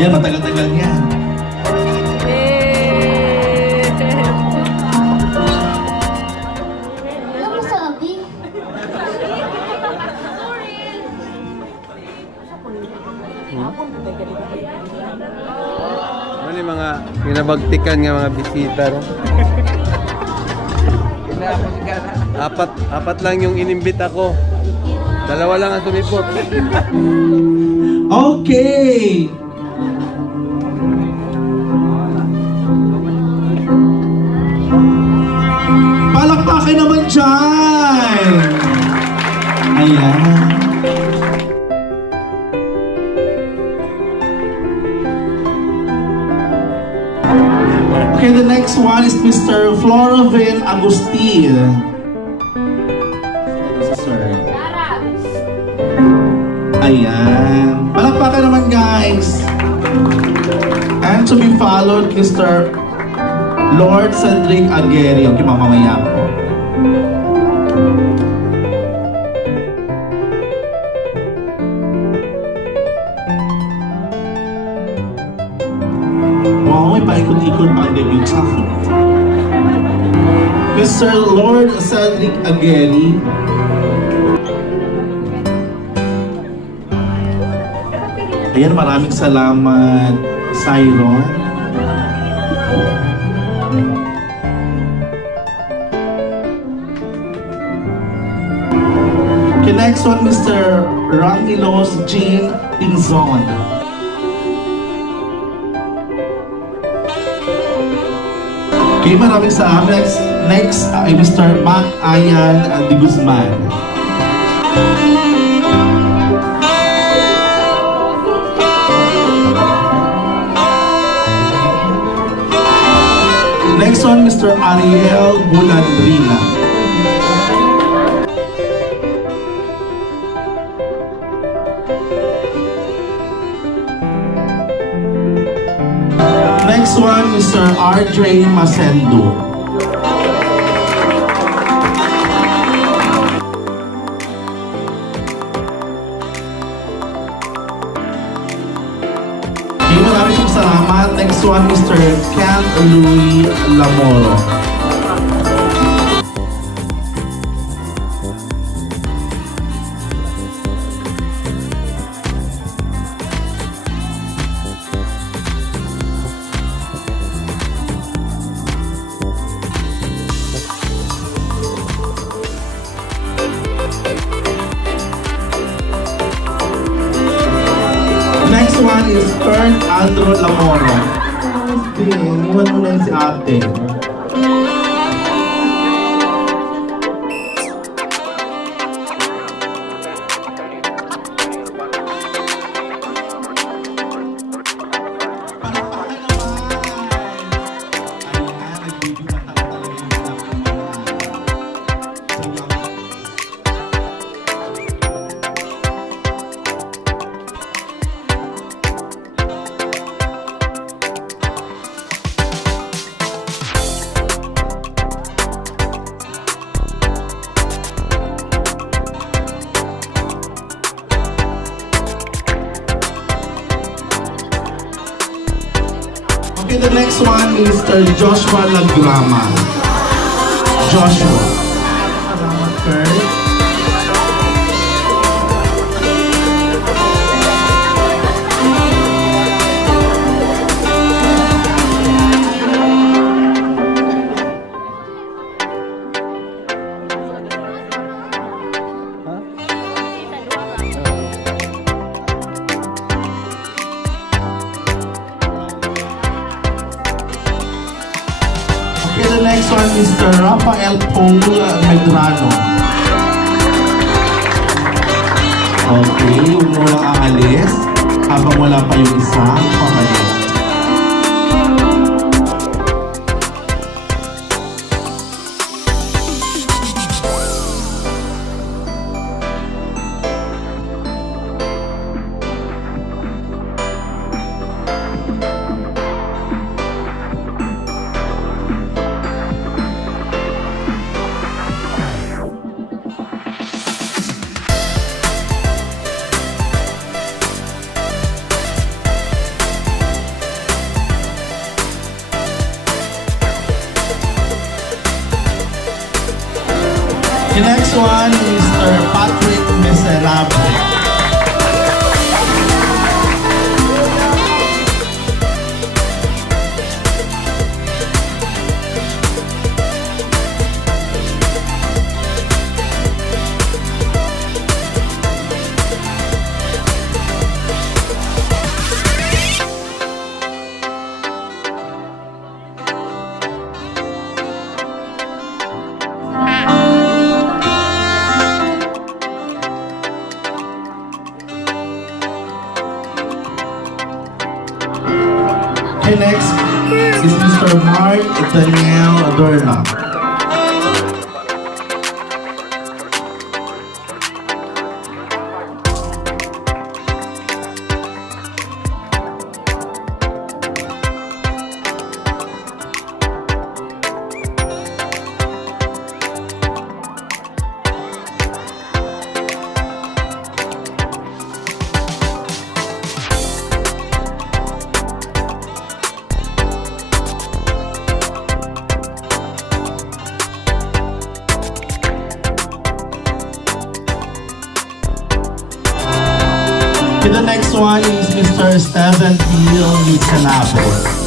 Ayan, matagal-tagal yan. Ano mo sabi? Ano yung mga pinabagtikan nga mga bisita, no? Apat lang yung inimbita ko. Dalawa lang ang sumipot. Okay! Palakpakin naman dyan! Ayan. Okay, the next one is Mr. Florovin Agustin. Sir. Ayan. Palakpakan naman, guys. And to be followed, Mr. Lord Cedric Agueri. Okay, mamamaya po. Wow, may paikot-ikot pa ang debut sa akin. Mr. Lord Cedric Agueri. Ayan, maraming salamat, Cyron. Okay, next one, Mr. Rangilos Jean Pinzon. Okay, maraming salamat. Next ay Mr. Mac Ayan de Guzman. Next one, Mr. Ariel Bulandrina. Next one, Mr. R.J. Masendo. Okay, maraming salamat. Next one, Mr. Ken Louis Lamoro. Next one is Kern Andro Lamoro. Iwan mo na yun si ate. Okay, the next one is Mr. Joshua Lagrama. Joshua. Salamat, Kurt. Okay, the next one is Mr. Rafael Paul Medrano. Okay, huwag mo lang aalis habang wala pa yung isang pamalit. The next one, Mr. Patrick Miserable. Okay, next is Mr. Mark Daniel Adorna. Okay, the next one is Mr. Steven Pio Micanapos.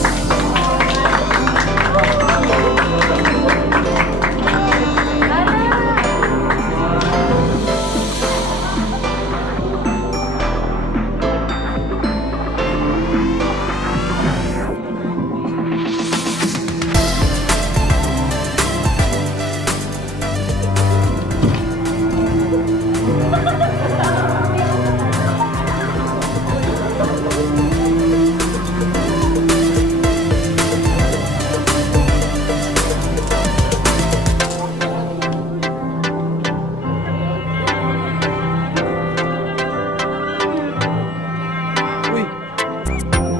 Uy!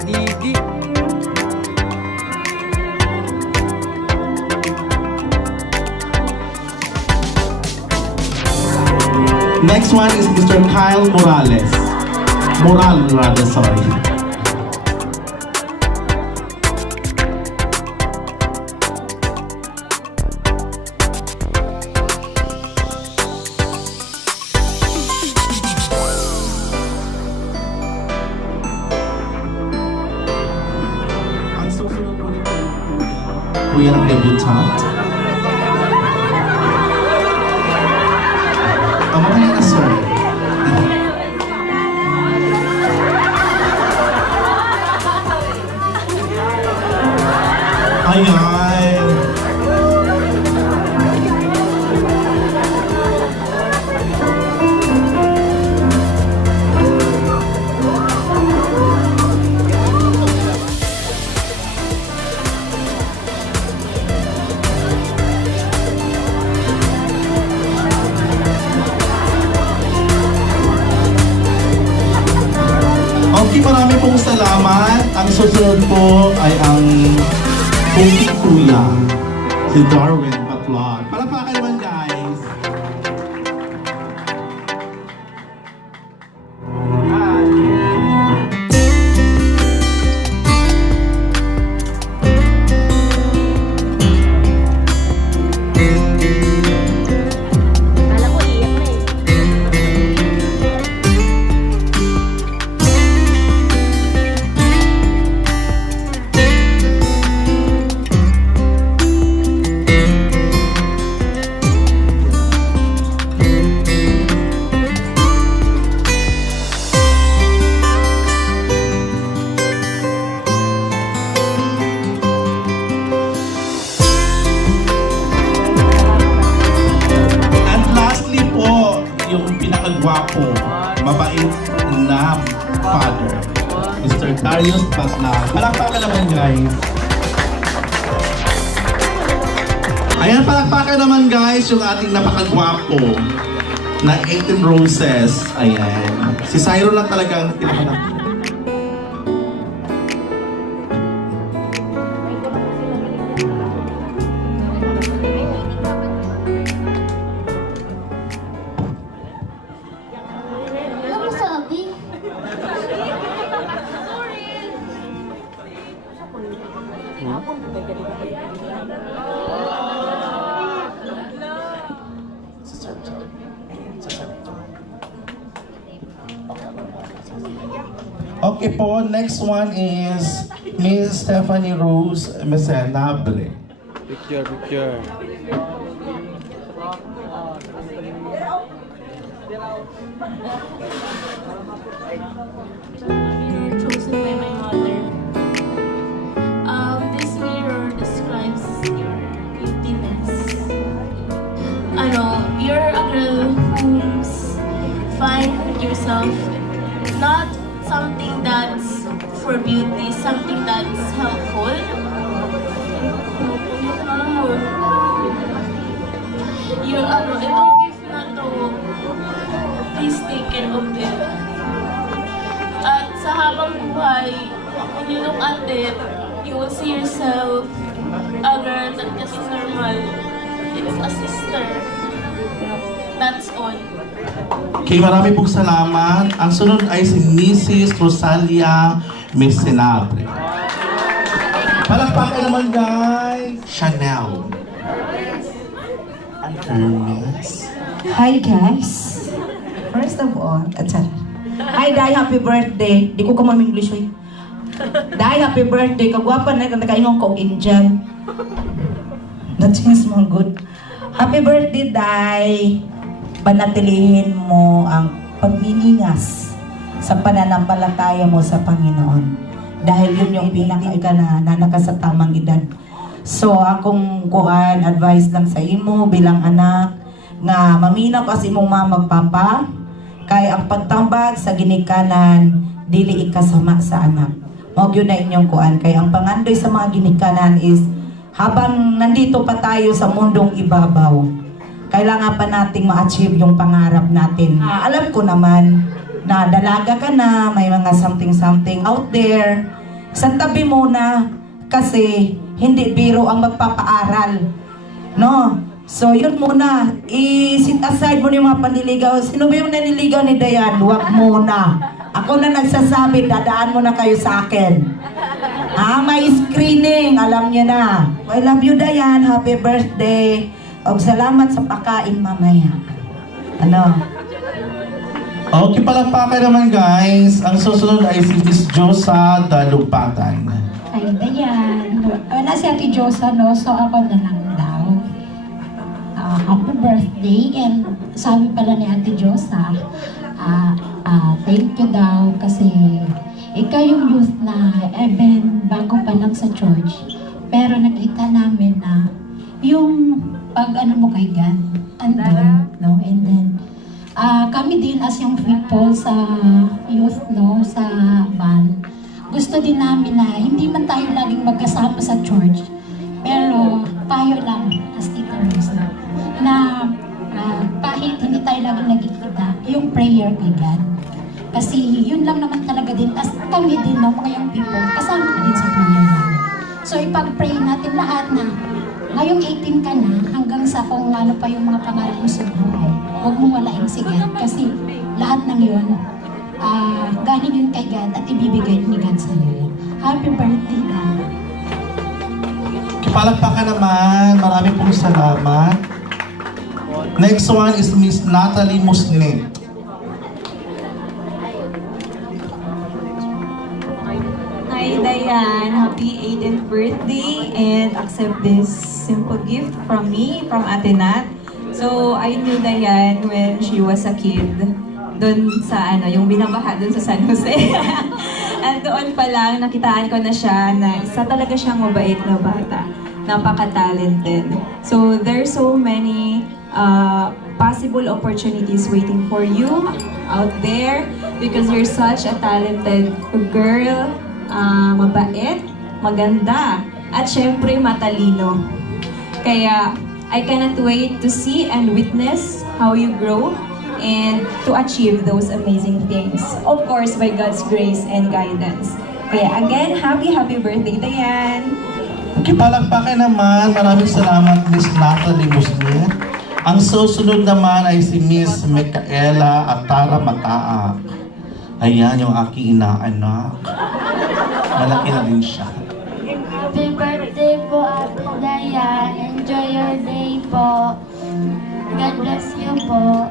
Didi! Next one is Mr. Kyle Morales. Moral, rather, sorry. Ang susunod po nito yung kuya ng debutant. Mamaya na, sir. Ayan. Okay, marami pong salamat. Ang susunod po ay ang Cooking Kuya, si Darwin Batlog. Palakpakan naman, guys. Kala ko iyak na eh. And lastly po, yung pinakagwapo, mabait na father, Mr. Darius Batlog. Palakpakan naman, guys. Ayan, palakpakan naman, guys, yung ating napakagwapo na 18 Roses. Ayan. Si Cyro lang talaga ang pinakanak. Ano mo sabi? Okay po, next one is Miss Stephanie Rose Mesenabre. Picture, picture. Mirror chosen by my mother. This mirror describes your beautiness. You're a girl who's find yourself not something that's for beauty, something that's helpful. Itong gift na to, please take care of it. At sa habang buhay, when you look at it, you will see yourself a girl that just normal. It's a sister. That's all. Okay, marami pong salamat. Ang sunod ay si Mrs. Rosalia Mesenabre. Palakpakan naman guys! Chanel. Hermes. Hi guys! First of all, hi Day, happy birthday! Di ko kamam English eh. Day, happy birthday! Kagwapa na nakaingon ko Indian. That seems more good. Happy birthday, Day! Panatilihin mo ang pagminingas sa pananampalataya mo sa Panginoon. Dahil yun yung pinaka ka na naka sa tamang edad. So, akong advice lang sa imo bilang anak nga maminaw kasi mong mama papa kay ang pagtambag sa ginikanan dili ikasama sa anak. Mao gyud na inyong kay ang pangandoy sa mga ginikanan is habang nandito pa tayo sa mundong ibabaw, kailangan pa nating ma-achieve yung pangarap natin. Alam ko naman na dalaga ka na, may mga something out there. Santabi muna kasi hindi biro ang magpapaaral. No? So yun muna, i-sit aside mo yung mga panliligaw. Sino ba yung naniligaw ni Dayan? Huwag muna. Ako na nagsasabi, dadaan mo na kayo sa akin. May screening, alam niyo na. I love you, Dayan. Happy birthday. O salamat sa pakain mamaya. Okay, palakpakan naman guys. Ang susunod ay si Miss Josa Dalupatan. Ay, Dayan. Wala si Ate Josa, no? So, ako na lang daw. Happy birthday. And sabi pala ni Ate Josa, thank you daw kasi ikaw yung youth na even bago pa lang sa church. Pero nakita namin na yung pag mo kay God, andun, no? And then, kami din as young people sa youth, no? Sa band, gusto din namin na hindi man tayo laging magkasama sa church, pero payo lang as Tita Rose na kahit hindi tayo laging nagkikita, yung prayer kay God. Kasi yun lang naman talaga din, as kami din, no, mga young people, kasama ka din sa prayer namin. So ipag-pray natin lahat na ngayong 18 ka na, hanggang sa kung ano pa yung mga pangarap mo sa buhay, huwag mo walain si God. Kasi lahat ng yun, galing yun kay God at ibibigay ni God sa iyo. Happy birthday, God. Palakpakan naman. Marami pong salamat. Next one is Miss Natalie Musnet. Hi Dayan, happy 18th birthday and accept this simple gift from me, from Ate Nat. So I knew Dayan when she was a kid, doon sa yung binabaha doon sa San Jose. At doon pa lang nakitaan ko na siya na isa talaga siyang mabait na bata, napaka-talented. So there's so many possible opportunities waiting for you out there because you're such a talented girl. Mabait, maganda, at syempre matalino. Kaya, I cannot wait to see and witness how you grow and to achieve those amazing things. Of course, by God's grace and guidance. Kaya again, happy birthday, Dayan! Okay, palakpakan naman. Maraming salamat, Miss Natalie Musnet. Ang susunod naman ay si Miss Micaela Atara Mataak. Ayan, yung aking inaanak. Malaki na din siya. Happy birthday po, Ate Dayan. Enjoy your day po. God bless you po.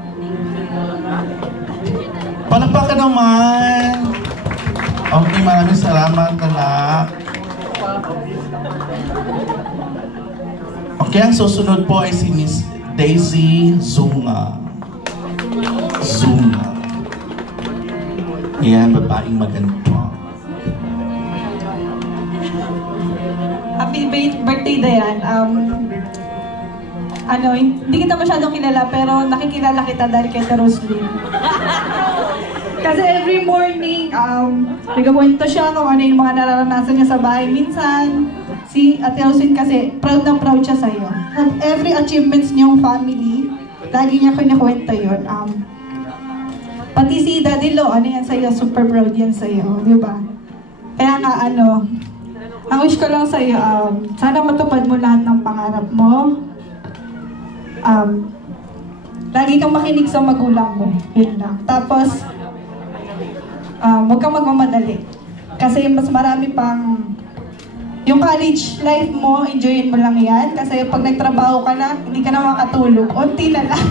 Palakpakan naman. Okay, maraming salamat, anak. Okay, ang susunod po ay si Miss Daisy Zunga. Zunga. Ayan, babaeng maganda. Happy birthday, Dayan. Hindi kita masyadong kilala, pero nakikilala kita dahil kay Roslyn. Kasi every morning, nagkakwento siya kung ano yung mga nararanasan niya sa bahay. Minsan, si Ate Roslyn kasi proud na proud siya sa'yo. At every achievements niyong family, lagi niya kinikwento yun. Pati si Daddy Lo, ano yan sa'yo, super proud yan sa'yo, di ba? Kaya nga, ang wish ko lang sa'yo, sana matupad mo lahat ng pangarap mo. Lagi kang makinig sa magulang mo. Yun lang. Tapos, huwag kang magmamadali. Kasi mas marami pang... Yung college life mo, enjoyin mo lang yan. Kasi pag nagtrabaho ka na, hindi ka na makatulog. Unti na lang.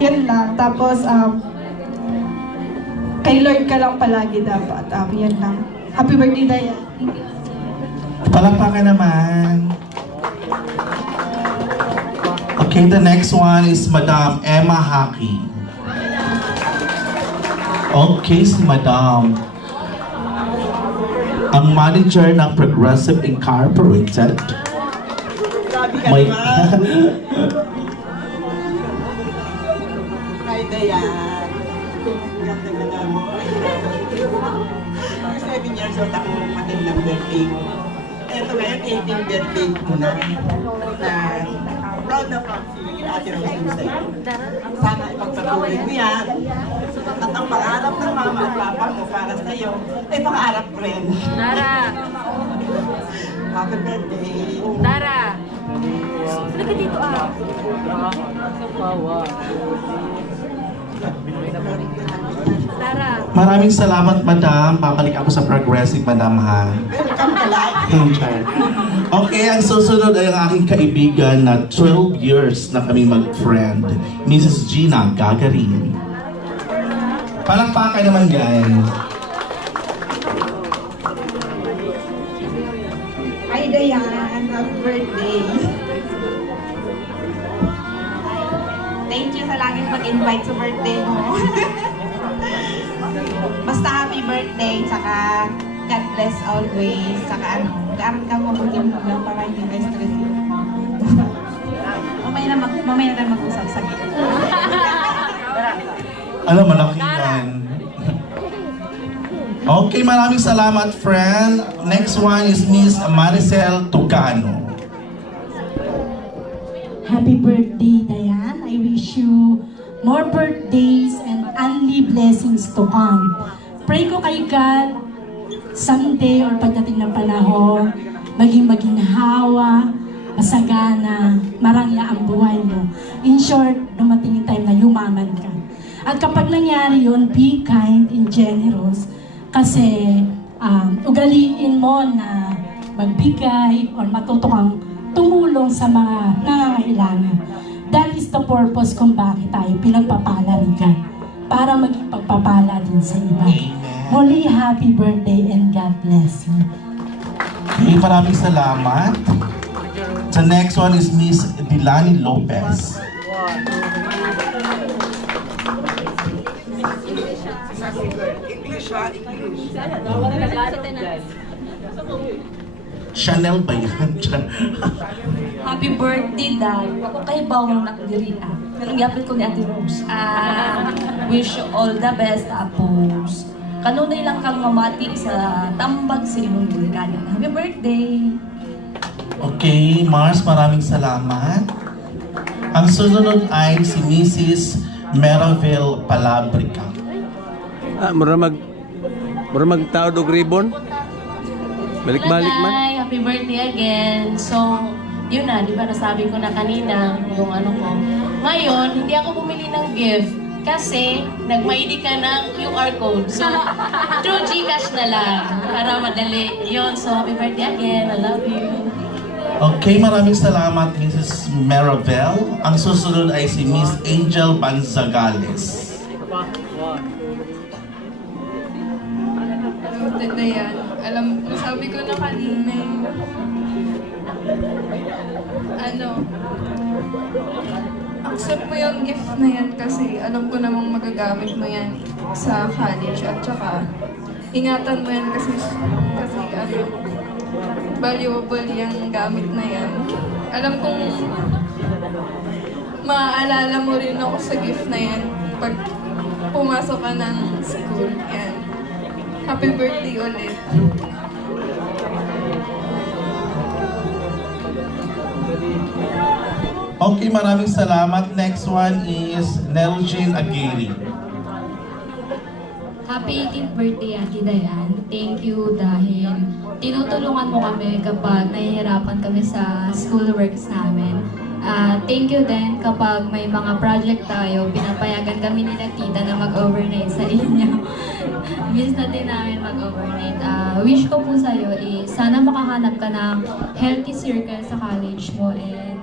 Yan lang. Tapos, kay Lord ka lang palagi dapat. Yan lang. Happy birthday, Dayan. Palakpakan naman. Okay, the next one is Madam Emma Haki. Okay, si Madam. Ang manager ng Progressive Incorporated. May... Hi, Dayan. Ganda mo. 7 years old ako matin ng birthday mo. Ito ngayon, 18th birthday mo na. Proud na proud si Ate Roslyn sa'yo. Sana ipagpatuloy mo yan. At ang pangarap ng mama at papa mo para sa'yo, ay pangarap rin. Dara! Happy birthday! Dara! Halika dito ah! Dara! Maraming salamat, Madam. Babalik ako sa Progressive, Madam, ha? Welcome ka lang! Okay, ang susunod ay ang aking kaibigan na 12 years na kami mag-friend, Mrs. Gina Gagarin. Palakpakan naman, guys. Hi, Dayan. Happy birthday. Thank you sa laging pag-invite sa birthday mo. Basta happy birthday, saka God bless always, saka gaan ka mabuti mo lang para hindi ka stress. mamaya na mag-usap sa gilid. Alam, malaki yan. Okay, maraming salamat, friend. Next one is Miss Maricel Tocano. Happy birthday, Dayan. I wish you more birthdays and only blessings to come. Pray ko kay God, someday or pagdating ng panahon, maging maginhawa, masagana, marangya ang buhay mo. In short, dumating yung time na yumaman ka. At kapag nangyari yun, be kind and generous. Kasi ugaliin mo na magbigay or matuto kang tumulong sa mga nangangailangan. That is the purpose kung bakit tayo pinagpapala ni God. Para maging pagpapala din sa iba. Muli, happy birthday and God bless you. Okay, maraming salamat. The next one is Miss Dilani Lopez. Chanel ba yan? Happy birthday, Dad. Ako kay bawang nakdiri ah. Pero gyapon ko ni Ate Rose. Wish you all the best, tapos kanunay lang kang mamati sa tambag sa imong delikada. Happy birthday! Okay, Mars, maraming salamat. Ang susunod ay si Mrs. Meraville Palabrica. Mura magtaod og ribbon. Balik-balik man. Hi, happy birthday again. So, yun na, di ba nasabi ko na kanina yung ano ko. Ngayon, hindi ako bumili ng gift kasi nag-maidi ka ng QR code. So, through GCash na lang para madali. Yun, so happy birthday again. I love you. Okay, maraming salamat, Mrs. Meraville. Ang susunod ay si Miss Angel Banzagales. Ate Dayan, sabi ko na kanina accept mo yung gift na yan kasi alam ko namang magagamit mo yan sa college at saka ingatan mo yan kasi valuable yung gamit na yan. Alam kong maaalala mo rin ako sa gift na yan pag pumasok ka ng school. Yan. Happy birthday ulit. Okay, maraming salamat. Next one is Neljin Aguirre. Happy 18th birthday, Ate Dayan. Thank you dahil tinutulungan mo kami kapag nahihirapan kami sa schoolworks namin. Thank you din kapag may mga project tayo, pinapayagan kami nila tita na mag-overnight sa inyo. Miss na din namin mag-overnight. Wish ko po sa'yo sana makahanap ka ng healthy circle sa college mo and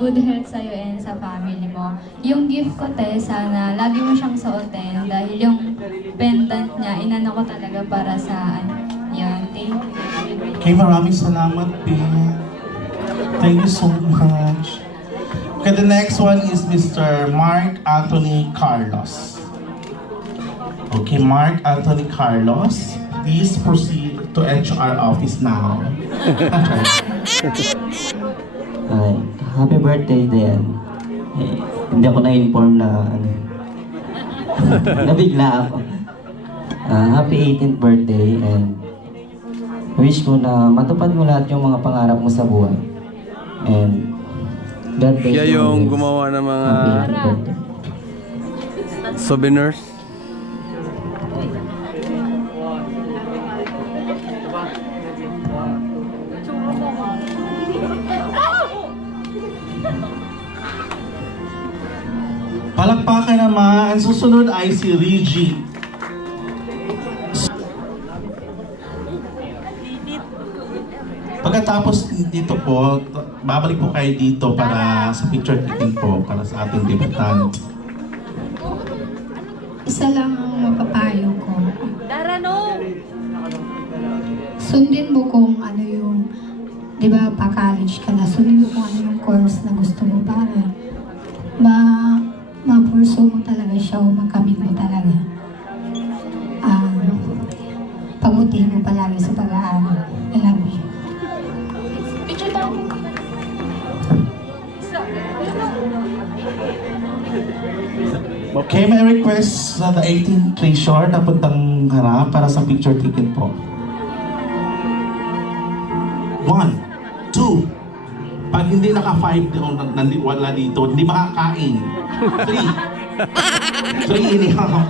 good health sa'yo and sa family mo. Yung gift ko, te, sana lagi mo siyang suotin dahil yung pendant niya, inano ko talaga para sa yan. Thank you. Okay, maraming salamat, Pin. Thank you so much. Okay, the next one is Mr. Mark Anthony Carlos. Okay, Mark Anthony Carlos, please proceed to HR office now. Hi. Happy birthday, Dayan. Hindi ako na-inform na nabigla ako. Happy 18th birthday and wish ko na matupad mo lahat yung mga pangarap mo sa buhay. And God bless Siya you yung always. gumawa ng mga Happy 18th birthday. souvenirs. Palakpakan naman. Ang susunod ay si Reggie. Pagkatapos dito po, babalik po kayo dito para sa picture taking po para sa ating debutant. Isa lang ang mapapayo ko. Dara, no! Sundin mo kung ano yung, di ba, pa-college ka na, sundin mo kung ano yung course na gusto mo para ma-pursue mo talaga siya o makamit mo talaga. Pagbutihin mo palagi sa pag-aaral. I love you. Picture tayo. Okay, may request sa the 18 treasure na puntang harap para sa picture ticket po. 1, 2. Pag hindi naka-5 wala dito, hindi makakain. 3. 3 inihaw.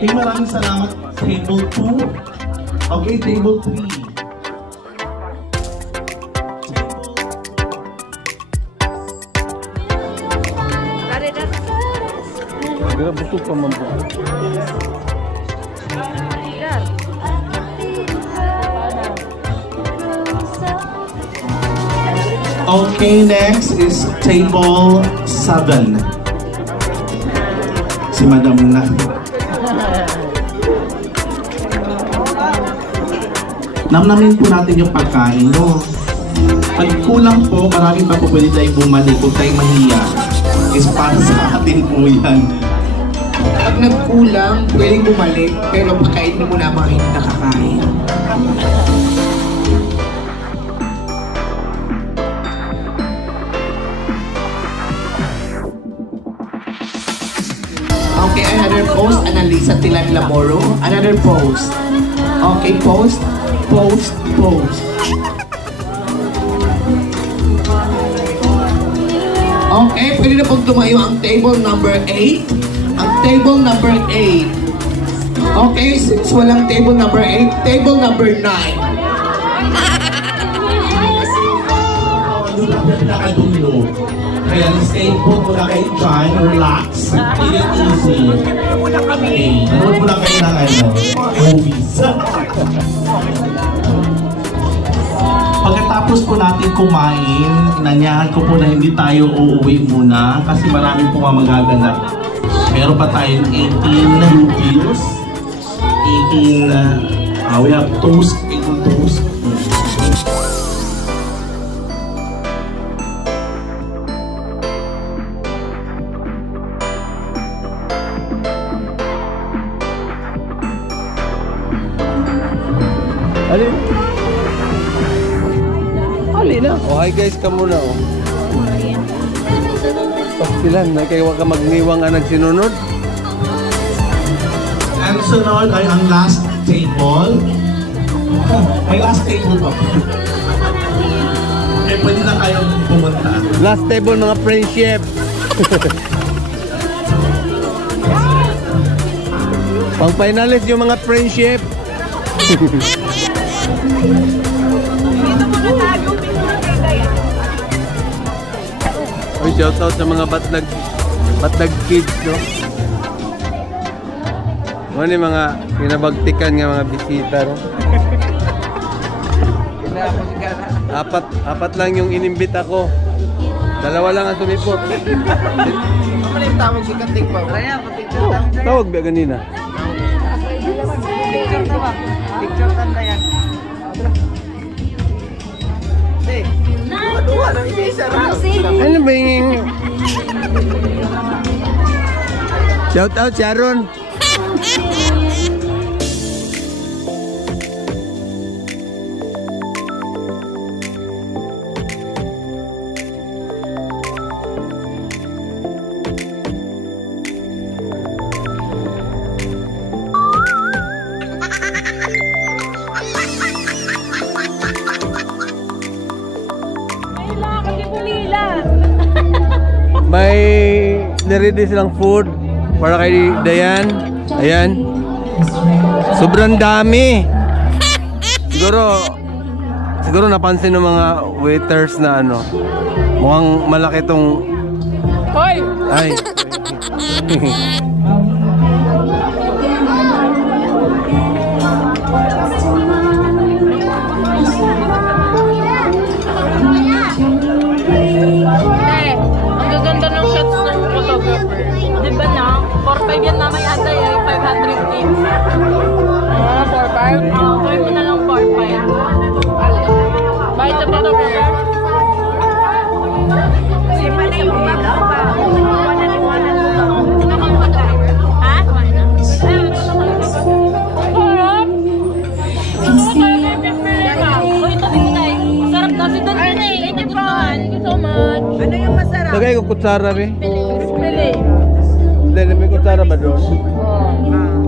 Okay, maraming salamat. Table 2. Okay, table 3. Grabe busog pa man po. Okay, next is table 7. Si Madam na. Namnamin po natin yung pagkain, no? Pag kulang po, marami pa po pwede tayo bumalik kung tayo mahiya. Is para sa atin po yan. Pag nagkulang, pwedeng bumalik, pero pakain mo muna mga hindi nakakain. Okay, another post, Analisa Tilan Lamoro. Another post. Okay, post, post, post. Okay, pwede na pong tumayo ang table number 8. Ang table number 8. Okay, since walang table number 8, table number 9. Nakadulog. Kaya stay put muna kayo dyan, relax, take it easy. Okay, nanood muna kayo ng movies. Pagkatapos pagkatapos po natin kumain, inanyahan ko po na hindi tayo uuwi muna kasi marami po nga magaganap. Meron pa tayong 18 rupees, 18, we have toast, 18 toast. Alin? Alin na? Oh, hi guys, ka muna oh. Pastilan, na kayo ka magniwang ang nagsinunod. And sunod ay ang last table. May last table pa po. Eh, pwede na kayong pumunta. Last table mga friendship. Pang finalist yung mga friendship. Oy, shoutout sa mga batlag kids, no? Ano yung mga pinabagtikan nga mga bisita, no? Apat lang yung inimbita ko. Dalawa lang ang sumipot. Tawag ba ganina? Ano ba yung... Shout out Sharon. May niredy silang food para kay Dayan. Ayan. Sobrang dami. Siguro napansin ng mga waiters na ano. Mukhang malaki tong... Hoy! Ay. Diba na? 4-5 yan naman yata eh. 500 kids. 4-5? Oo, gawin mo na lang 4-5. Bakit sa photographer? Sipa na yung pila pa. Ha? Uy, ito si Tay. Masarap kasi doon din eh. Thank you so much. Ano yung masarap? Tagay ko kutsara, be. Pili. Hindi, may kutsara ba doon?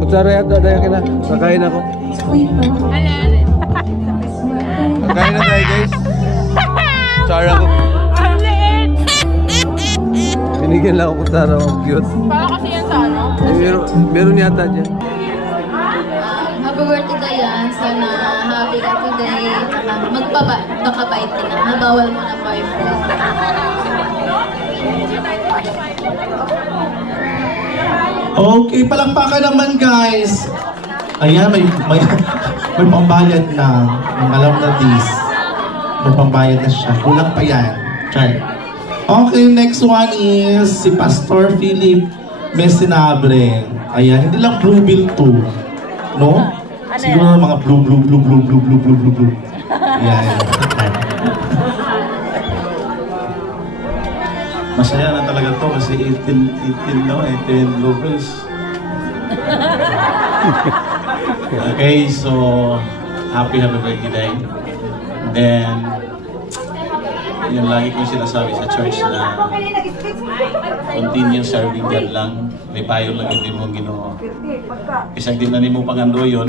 Kutsara yata, dahil ka na. Kakain ako. Kakain na tayo, guys. Kutsara ko. Binigyan lang ako kutsara. Ang cute. Para kasi yan sa ano? Meron yata dyan. Happy birthday Dayan. Sana happy ka today. Magpabait ka na. Nabawal mo ng boyfriend. Okay, palakpakan naman guys. Ayan, may pambayad na. Ang alam na this. May pambayad na siya. Kulang pa yan. Char. Okay, next one is si Pastor Philip Mesinabre. Ayan, hindi lang Blue Bill 2. No? Siguro mga blue. Ayan. Masaya na talaga to kasi 18 no? 18 rupees. Okay, so happy birthday. Then, yung lagi kong sinasabi sa church na continue serving God lang. May payo lang hindi mo Ginoo. Isang din na mo pangando yun.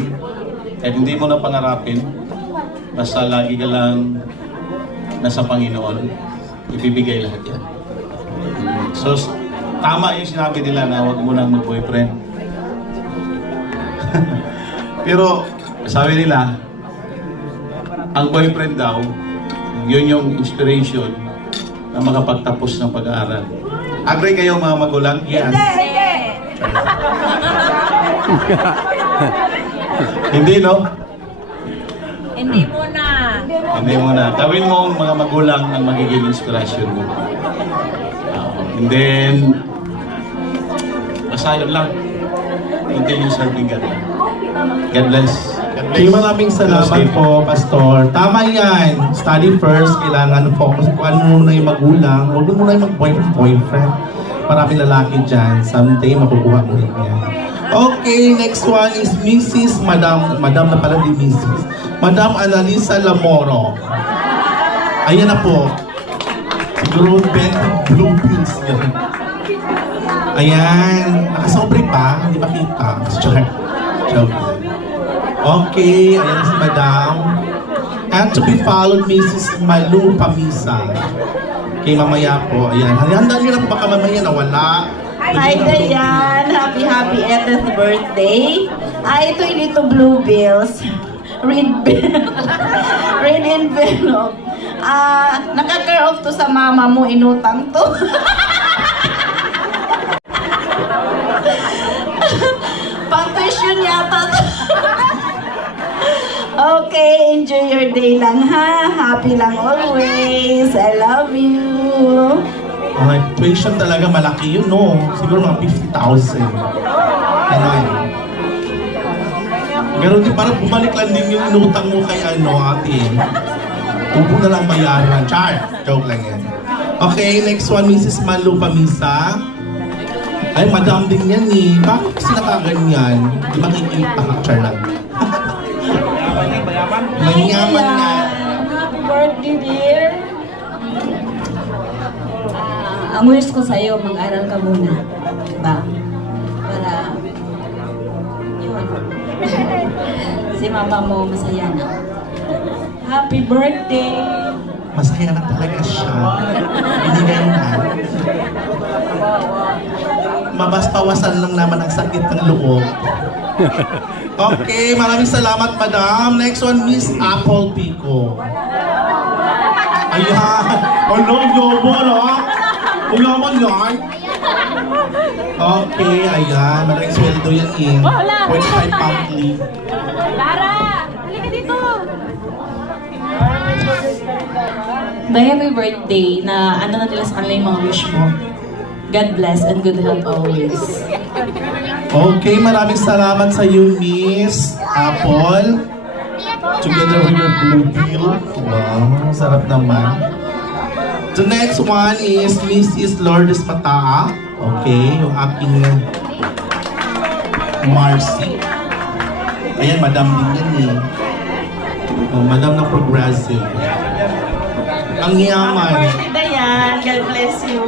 Kahit hindi mo na pangarapin, basta lagi ka lang nasa Panginoon, ibibigay lahat yan. So, tama yung sinabi nila na huwag mo nang mag-boyfriend. Pero, sabi nila, ang boyfriend daw, yun yung inspiration na makapagtapos ng pag-aaral. Agree kayo mga magulang? Yes. Hindi, no? Hindi mo na. Hindi muna. Gawin mo ang mga magulang ang magiging inspirasyon mo. And then, basta yun lang. Continue serving God. God bless. God bless. Okay, maraming salamat po, Pastor. Tama yan. Study first. Kailangan focus kung ano muna yung magulang. Huwag mo muna yung mag-boyfriend. Maraming lalaki dyan. Someday, makukuha mo rin yan. Okay, next one is Mrs. Madam na pala di Mrs. Madam Analisa Lamoro. Ayan na po. Siguro 20 blue pills yan. Ayan. Nakasobre pa. Hindi makita. Joke. Okay, ayan na si Madam. And to be followed, Mrs. Malu Pamisa. Okay, mamaya po. Ayan. Handa nyo na po baka mamaya nawala. Hi, Dayan! Happy 80th birthday! Ito yung dito blue bills. Read envelope. Naka-care off to sa mama mo, inutang to. Pang-tuition yata to. Okay, enjoy your day lang ha. Happy lang always. I love you. Tuition talaga malaki yun, no? Siguro mga 50,000. Ano yun? Pero di parang bumalik lang din yung inutang mo kay ate. Upo na lang bayaran. Char! Joke lang yan. Okay, next one, Mrs. Malu Pamisa. Ay, madam din yan eh. Bakit kasi nakaganyan? Di makikita ka, char lang. Manyaman nga. Happy birthday, dear. Ang wish ko sa'yo, mag-aral ka muna. Diba? Para, yun. Si mama mo masaya na. Happy birthday! Masaya na talaga siya. Binigay na. Mabaspawasan lang naman ang sakit ng loob. Okay, maraming salamat, madam. Next one, Miss Apple Pico. Ayan. Ano, yobo, no? Uyaman yan. Okay, ayan. Malaking sweldo yan eh. 45 monthly. Lara! Halika dito! By happy birthday na ano na nila sa kanila yung mga wish mo. God bless and good health always. Okay, maraming salamat sa iyo, Miss Apple. Together with your blue pill. Wow, sarap naman. The next one is Mrs. Lourdes Mataa. Okay, yung aking Marcy. Ayan, madam din yan eh. Oh, madam na progressive. Ang yaman. Dayan, God bless you.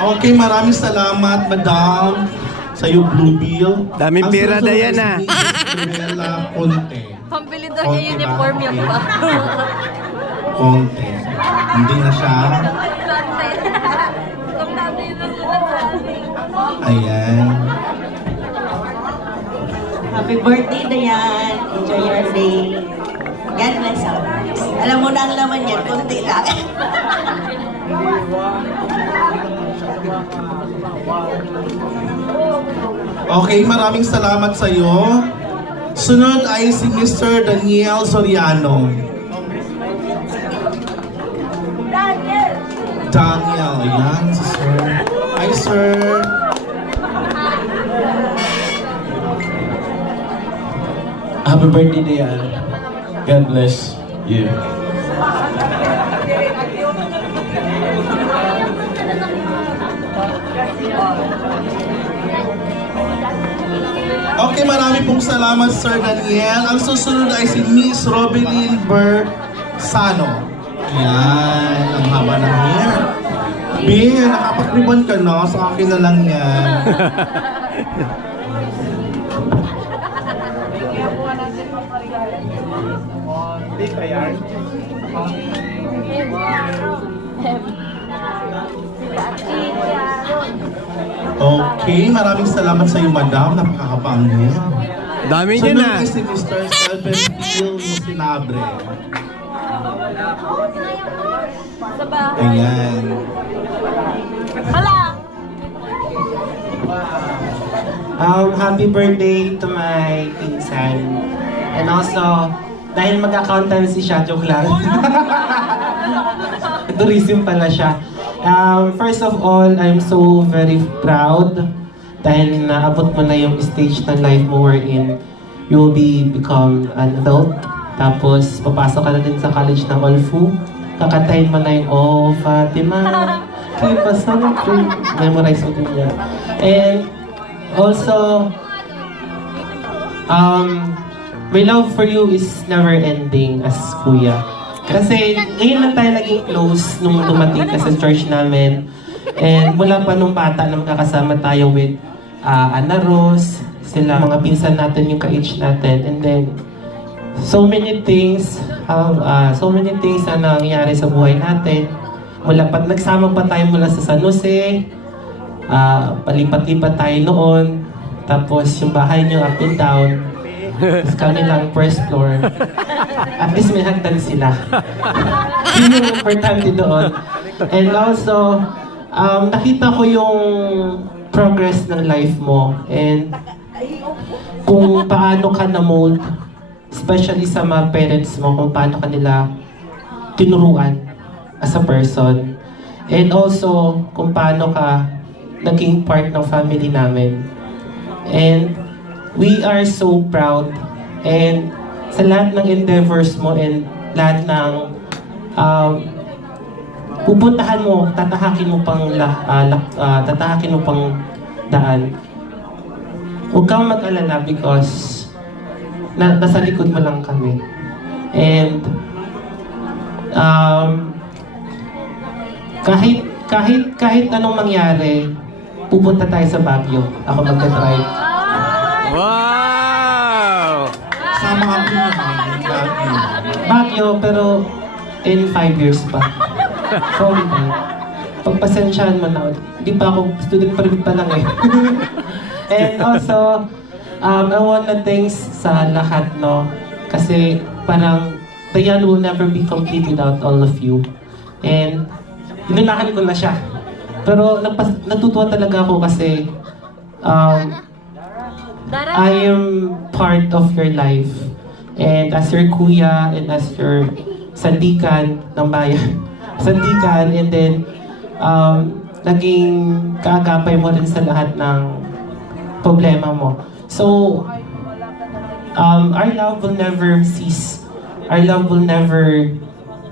Okay, maraming salamat, madam, sa iyo, Blue Bill. Daming Ang pera, susunod Diana. is Miss Estrella Conte. Pambili daw niya uniform yung ba? Conte. Hindi na siya. Ayan. Happy birthday, Dayan. Enjoy your day. God bless you. Alam mo na ang laman yan, kunti lang. Okay, maraming salamat sa iyo. Sunod ay si Mr. Daniel Soriano. Daniel, ayan si Sir. Hi, Sir. Happy birthday, Dayan. God bless you. Okay, marami pong salamat, Sir Daniel. Ang susunod ay si Miss Robelyn Bersano. Yan, ang haba ng hair. Bin, nakapag-ribbon ka na. Sa akin na lang yan. Okay, maraming salamat sa iyo, madam. Napakahaba ang hair. Dami niya Sunod na. ay si Mr. Selben Phil Musinabre. Ayan. Hala! Happy birthday to my pinsan. And also, dahil mag-accountancy siya, joke lang. Tourism pala siya. First of all, I'm so very proud dahil naabot mo na yung stage ng life mo wherein you will become an adult. Tapos, papasok ka na din sa college ng Olfu. Kakantahin mo na yung, oh, Fatima, keep us something. Memorize mo din yan. And also, my love for you is never ending as kuya. Kasi ngayon lang tayo naging close nung dumating ka sa church namin. And mula pa nung bata na magkakasama tayo with Ana Rose, sila mga pinsan natin yung ka-age natin. And then, so many things na nangyayari sa buhay natin. Nagsama pa tayo mula sa San Jose, palipat-lipat tayo noon. Tapos yung bahay niyo up and down. Tapos kami lang first floor. At least may hagdan sila. Yun yung importante doon. And also, nakita ko yung progress ng life mo. And kung paano ka na-mold, especially sa mga parents mo, kung paano ka nila tinuruan as a person. And also, kung paano ka naging part ng family namin. And we are so proud. And sa lahat ng endeavors mo and lahat ng pupuntahan mo, tatahakin mo pang daan. Huwag kang mag-alala because nasa likod mo lang kami. And kahit anong mangyari, pupunta tayo sa Baguio. Ako magta-try. Wow! Sama kami naman. Baguio, pero in 5 years pa. Sorry na. Pagpasensyahan mo na. Hindi pa ako, student pa rin pa lang eh. And also, I wanna thanks sa lahat, no? Kasi parang Dayan will never be complete without all of you. And inunahan ko na siya. Pero natutuwa talaga ako kasi I am part of your life. And as your kuya and as your sandikan ng bayan. Sandikan, and then naging kaagapay mo rin sa lahat ng problema mo. So, our love will never cease. Our love will never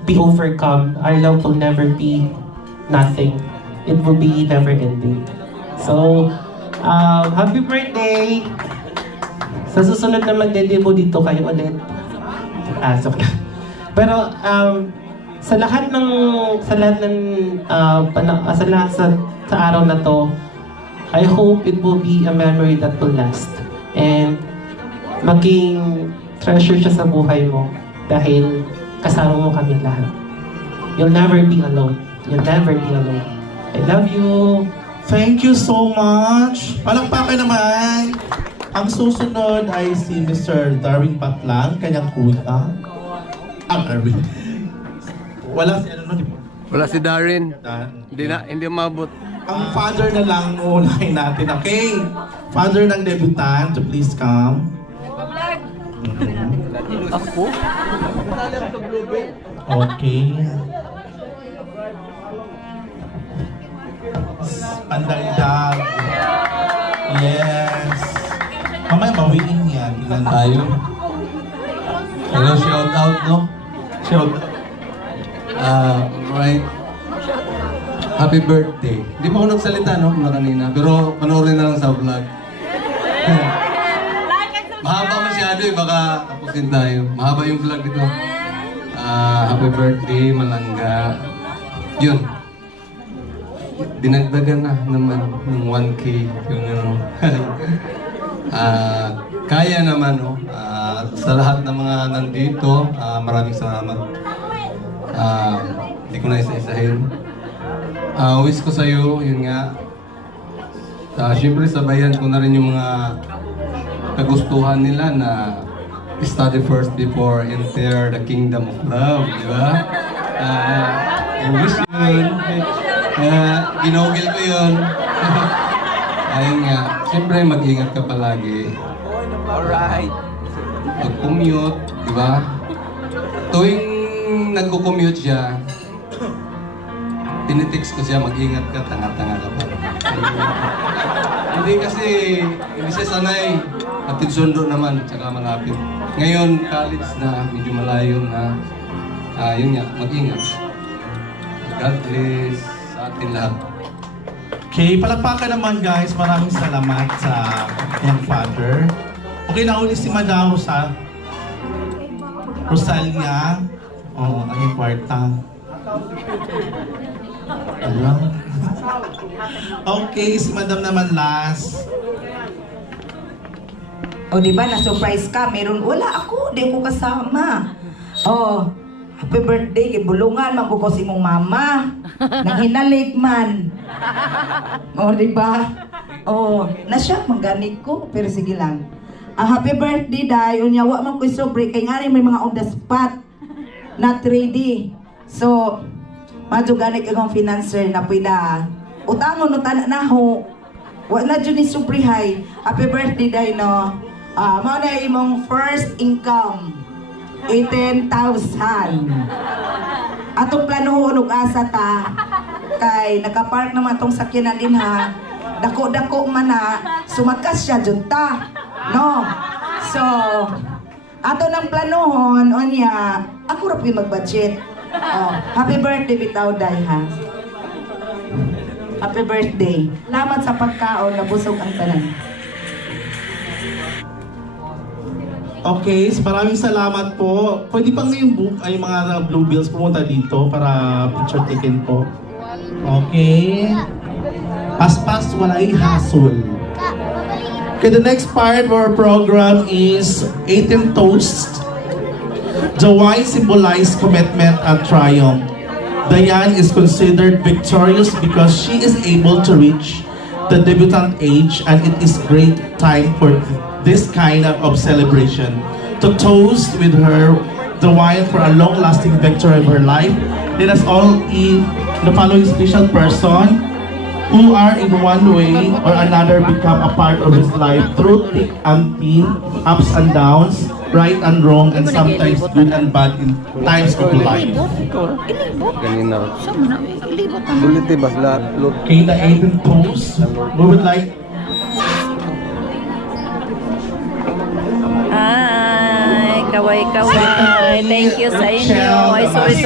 be overcome. Our love will never be nothing. It will be never ending. So, happy birthday! Sa susunod na magde-debut dito kayo ulit. Pero, sa lahat sa araw na to, I hope it will be a memory that will last. And maging treasure siya sa buhay mo dahil kasama mo kami lahat. You'll never be alone. You'll never be alone. I love you. Thank you so much. Palakpakan naman. Ang susunod ay si Mr. Darwin Patlang, kanyang kuya. Darwin. Wala si ano, di ba? Wala si Darren. Hindi umabot. Ang father na lang unahin natin, okay? Father ng debutant, to please come. Ako? Okay. Pandandag. Yes. Mamaya bawiin yan. Tayo. Hello, shout out, no? Shout out. Right. Happy birthday. Hindi pa ako nagsalita, no? Mula kanina. Pero panoorin na lang sa vlog. Mahaba masyado eh. Baka tapusin tayo. Mahaba yung vlog dito. Happy birthday, Malangga. Yun. Dinagdagan na naman ng 1K yung ano. Kaya naman, no? Sa lahat ng mga nandito, maraming salamat. Hindi ko na isa-isahin. Wish ko sa'yo, yun nga. Siyempre sabayan ko na rin yung mga kagustuhan nila na study first before enter the kingdom of love, di ba? Wish yun. Ginugil ko yun. Ayun nga, siyempre mag-ingat ka palagi. Alright. Mag-commute, di ba? Tuwing nagko-commute siya, tinitext ko siya, mag-ingat ka, tanga-tanga ka pa. Hindi kasi, hindi siya sanay. Hatid sundo naman, tsaka malapit. Ngayon, college na, medyo malayo na. Yun nga, mag-ingat. God bless sa atin lahat. Okay, palakpakan naman guys. Maraming salamat sa young father. Okay, nauli si Madam Rosalia. Oo, ang yung kwarta. Alam. Okay, si Madam naman last. O di ba na-surprise ka? Meron, wala ako, di ko kasama. Oh, happy birthday, gibulungan man ko si mong mama. Nang hinalig man. O di ba? Oh, nasya mangganit ko, pero sige lang. Happy birthday day, unya wa man ko sobre kay ngani may mga on the spot. Not ready. So, madyo ganit akong financer na pwida. Utangon no tanan na ho. Wa na jud ni subrihay. Happy birthday day no. Mao na imong first income. 18,000. Atong plano og asa ta kay nakapark naman tong sakyanan din ha. Dako-dako man na sumakas siya jud ta. No. So, ato nang planohon onya, ako ra pud mag-budget. Oh, happy birthday bitaw day ha. Happy birthday. Salamat sa pagkaon, nabusog ang tanan. Okay, maraming salamat po. Pwede pa ngayong ay mga blue bills pumunta dito para picture taken po. Okay. Paspas, walay hassle. Okay, the next part of our program is 18 Toast. The wine symbolizes commitment and triumph. Diane is considered victorious because she is able to reach the debutant age, and it is great time for this kind of celebration. To toast with her the wine for a long-lasting victory of her life, let us all eat the following special person who are in one way or another become a part of his life through thick and thin, ups and downs, right and wrong, and sometimes good and bad in times of life. Ganina. Bulit ba sila? Okay, the 18th toast, we would like kaway. Thank you sa inyo. Ay, sorry.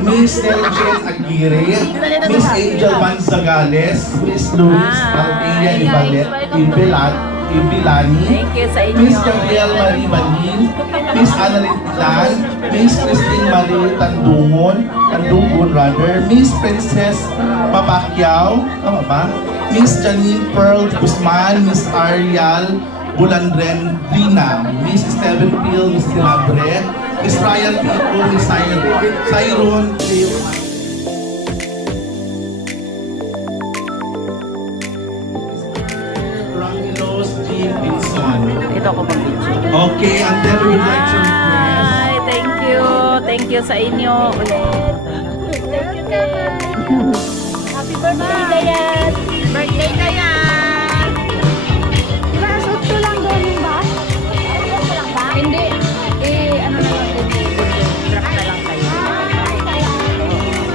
Miss Eljen Aguirre, Miss Angel Manzagales, Miss Luis Altea Ibilani, Thank you sa inyo. Miss Gabriel Marie Balin, Miss Annalyn Pilan, Miss Christine Marie Tandugon, Miss Princess Papacquiao, tama ba? Miss Janine Pearl Guzman, Miss Ariel Bulandren Rina, Miss Steven Peel, Miss Tinabre, Miss Ryan Pico, Miss Cyron Rangelos Jean Pinson. Ito ako mag-video. Okay, and then we would like to request. Ay, thank you sa inyo. Thank you, Happy birthday, Dayan. Birthday, Dayan. Alas 8 lang doon ba? Hindi. Ano na lang din. Drop na lang kayo.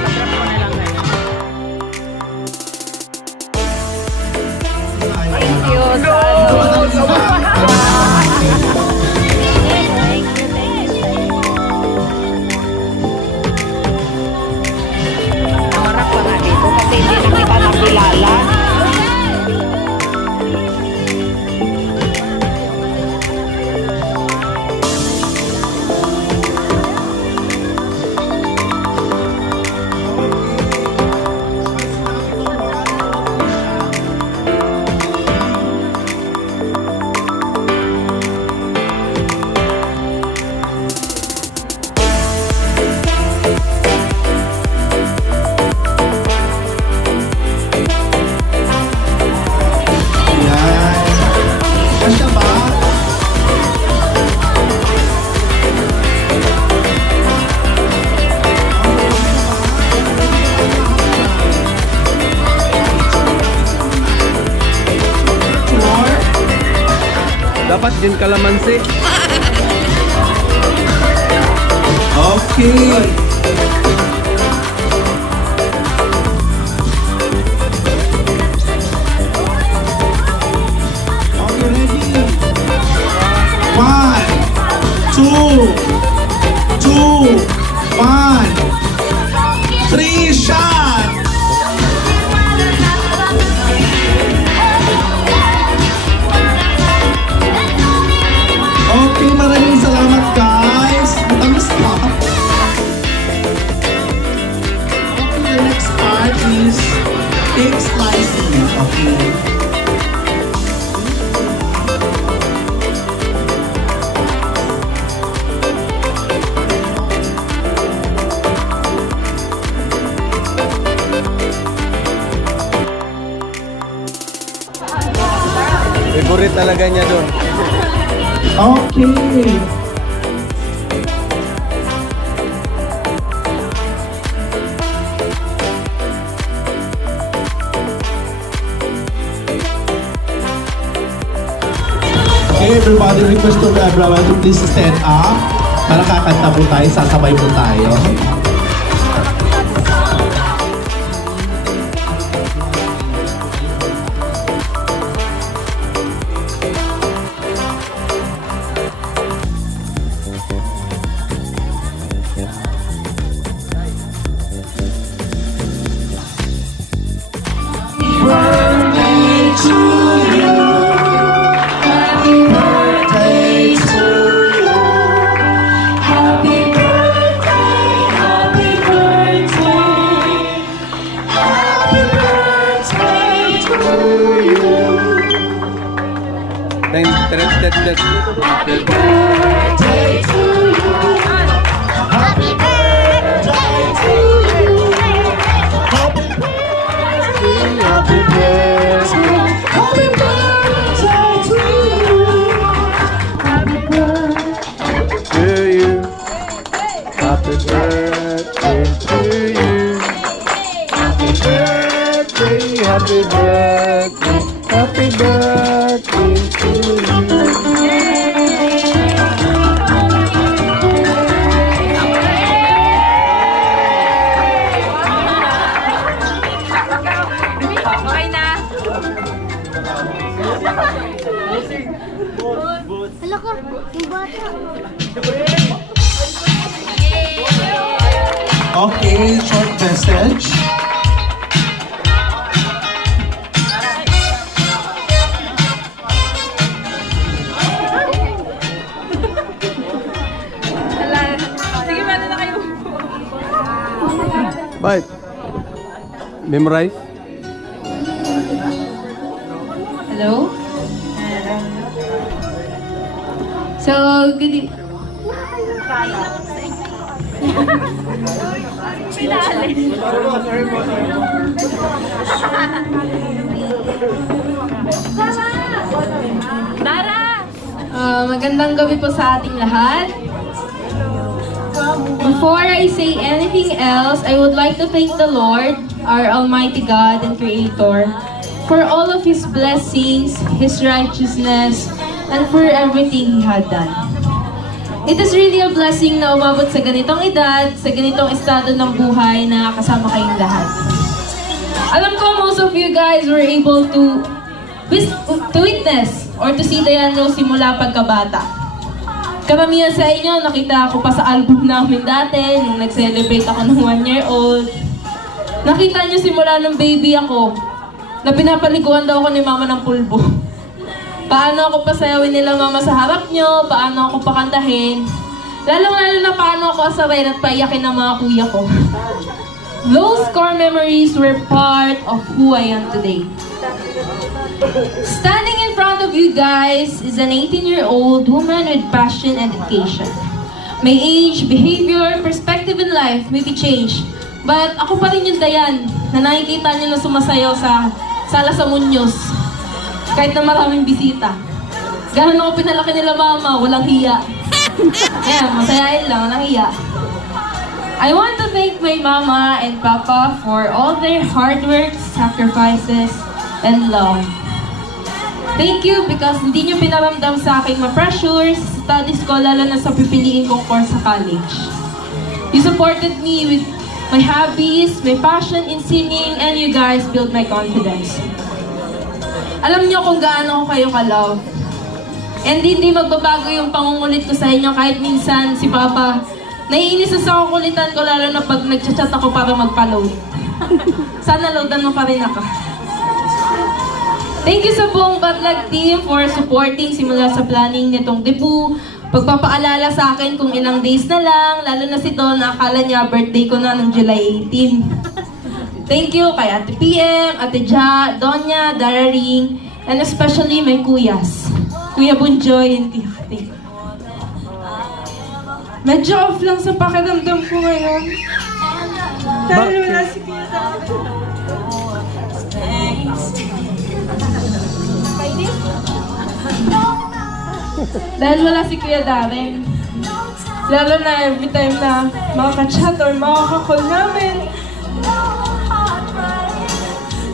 Drop ko na lang kayo. Thank you. Marap pa nga dito kasi hindi kita nakilala. Dapat gin kalamansi. Okay. Okay, ready? 1, 2, 1, 3 shot! Okay, maraming salamat guys. Matamis na. Okay, the next part is cake slicing. Okay. Favorite talaga niya doon. Okay. Okay, everybody, request to everyone to please stand up. Para kakanta po tayo, sasabay po tayo. Happy birthday to you. Happy birthday to you. Happy birthday, happy birthday. Happy birthday to you. Happy birthday to you. Happy birthday to you. Happy birthday, happy birthday. Happy birthday to you. Okay, short message. Bye. Memorize. Hello? So, good evening. Magandang gabi po sa ating lahat. Before I say anything else, I would like to thank the Lord, our Almighty God and Creator, for all of His blessings, His righteousness, and for everything He had done. It is really a blessing na umabot sa ganitong edad, sa ganitong estado ng buhay na kasama kayong lahat. Alam ko most of you guys were able to witness or to see Dayan Rose simula pagkabata. Karamihan sa inyo, nakita ko pa sa album namin dati, nung nag-celebrate ako ng 1 year old. Nakita niyo simula nung baby ako, na pinapaliguan daw ako ni mama ng pulbo. Paano ako pasayawin nila mama sa harap nyo, paano ako pakantahin. Lalong-lalo na paano ako asarin at paiyakin ng mga kuya ko. Those core memories were part of who I am today. Standing in front of you guys is an 18-year-old woman with passion and dedication. My age, behavior, perspective in life may be changed. But ako pa rin yung Dayan na nakikita nyo na sumasayaw sa Sala sa Muñoz. Kahit na maraming bisita. Ganun ako pinalaki nila mama, walang hiya. Ayan, masayain lang, walang hiya. I want to thank my mama and papa for all their hard work, sacrifices, and love. Thank you because hindi nyo pinaramdam sa akin ma-pressure sa studies ko, lalo na sa pipiliin kong course sa college. You supported me with my hobbies, my passion in singing, and you guys built my confidence. Alam nyo kung gaano ko kayo ka-love. And hindi magbabago yung pangungulit ko sa inyo kahit minsan si Papa naiinis sa kukulitan ko, lalo na pag nag-chat ako para magpa-load. Sana loadan mo pa rin ako. Thank you sa buong Batlag team for supporting simula sa planning nitong debut. Pagpapaalala sa akin kung ilang days na lang, lalo na si Don, akala niya birthday ko na ng July 18. Thank you kay Ate PM, Ate Ja, Donya, Dararing, and especially my kuyas. Kuya Bunjoy and Kuya Kate. Medyo off lang sa pakiramdam ko ngayon. Dahil wala si Kuya Darren. Dahil wala si Kuya Darren. Lalo na every time na makaka-chat or makaka-call namin.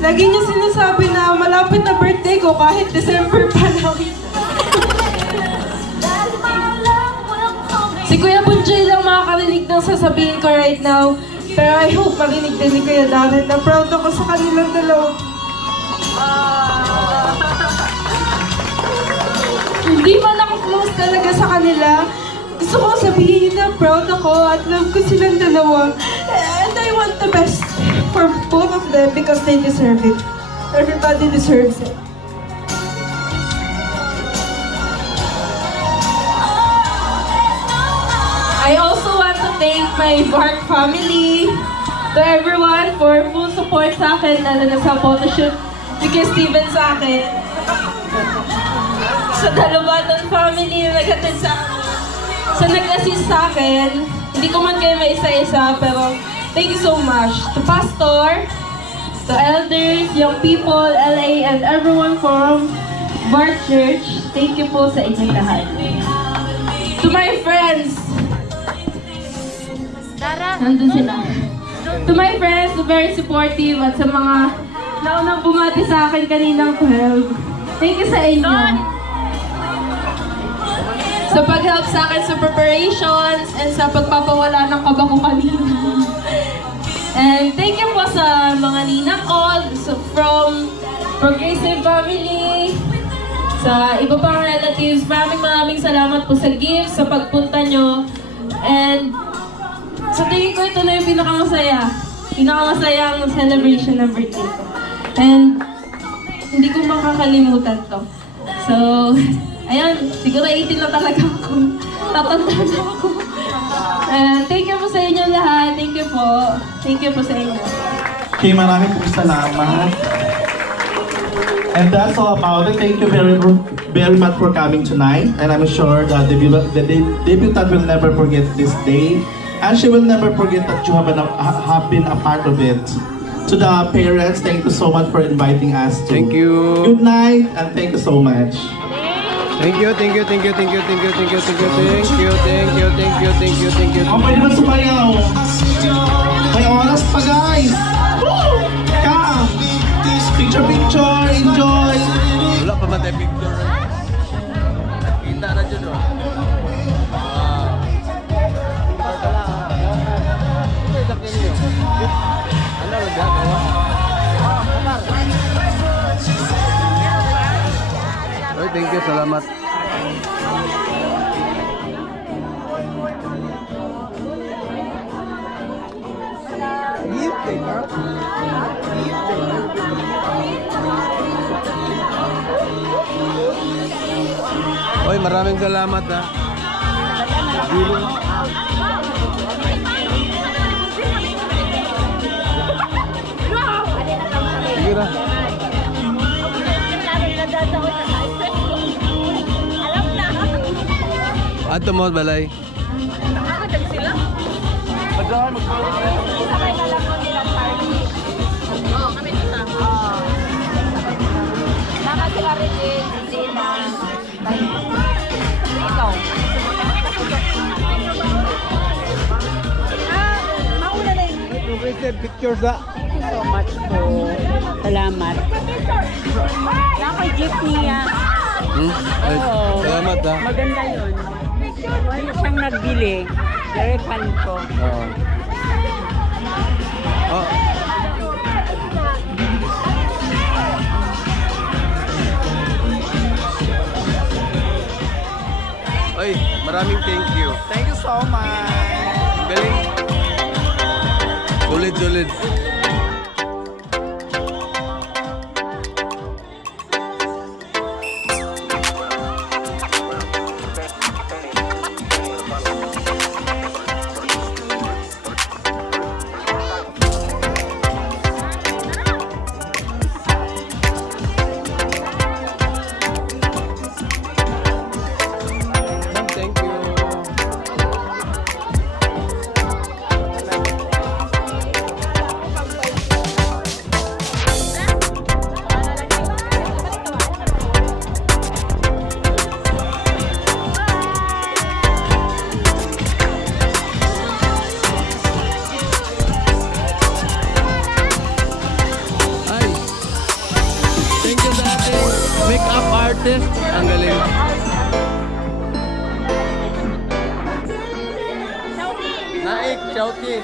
Lagi niya sinasabi na malapit na birthday ko kahit December pa lang. Si Kuya Bunjoy lang makakarinig ng sasabihin ko right now. Pero I hope marinig din ni Kuya Darren na proud ako sa kanilang dalawa. Hindi man ako close talaga sa kanila. Gusto ko sabihin na proud ako at love ko silang dalawa. And I want the best for both of them because they deserve it. Everybody deserves it. I also want to thank my Bark family, to everyone for full support sa akin, lalo na sa photoshoot ni Kuya Steven sa akin. Sa Dalubatan family na nag-attend sa nag-assist sa akin. Hindi ko man kayo maisa-isa, pero thank you so much. To Pastor, to elders, young people, LA, and everyone from Bark Church, thank you po sa inyong lahat. To my friends, nandun sila. To my friends, very supportive, at sa mga naunang bumati sa akin kaninang 12, thank you sa inyo. Sa pag-help sa akin sa preparations and sa pagpapawala ng kaba ko kanina. And thank you po sa mga ninang ko from Progressive Family, sa iba pang relatives. Maraming salamat po sa gifts, sa pagpunta nyo. And sa tingin ko ito na yung pinakamasayang celebration ng birthday ko. And hindi ko makakalimutan to. So, ayun, siguro 18 na talaga ako. Tatanda na ako. Thank you po sa inyo lahat. Thank you po. Thank you po sa inyo. Okay, maraming pong salamat. And that's all about it. Thank you very much for coming tonight. And I'm sure that the debutant will never forget this day. And she will never forget that you have been a part of it. To the parents, thank you so much for inviting us to. Thank you. Good night and thank you so much. Thank you. Okay, pwede ba sumayaw? May oras pa, guys! Woo! Come! Picture, enjoy! Wala pa ba tayo picture? Kita na dyan, oh. Thank you, salamat. Oy, maraming salamat ha. Sige na. Ato mo balay. Pictures. Thank you so much po. Salamat. Wala ko jeepney ah. Ay, Oo. salamat ha. Maganda yun. Wala siyang nagbili. Direkan ko. Oo. Oh. Ay, maraming thank you. Thank you so much. Ang galing. Solid. Thank you. Ay, thank you sa ating make-up artist. Ang galing. Naik, Chowki.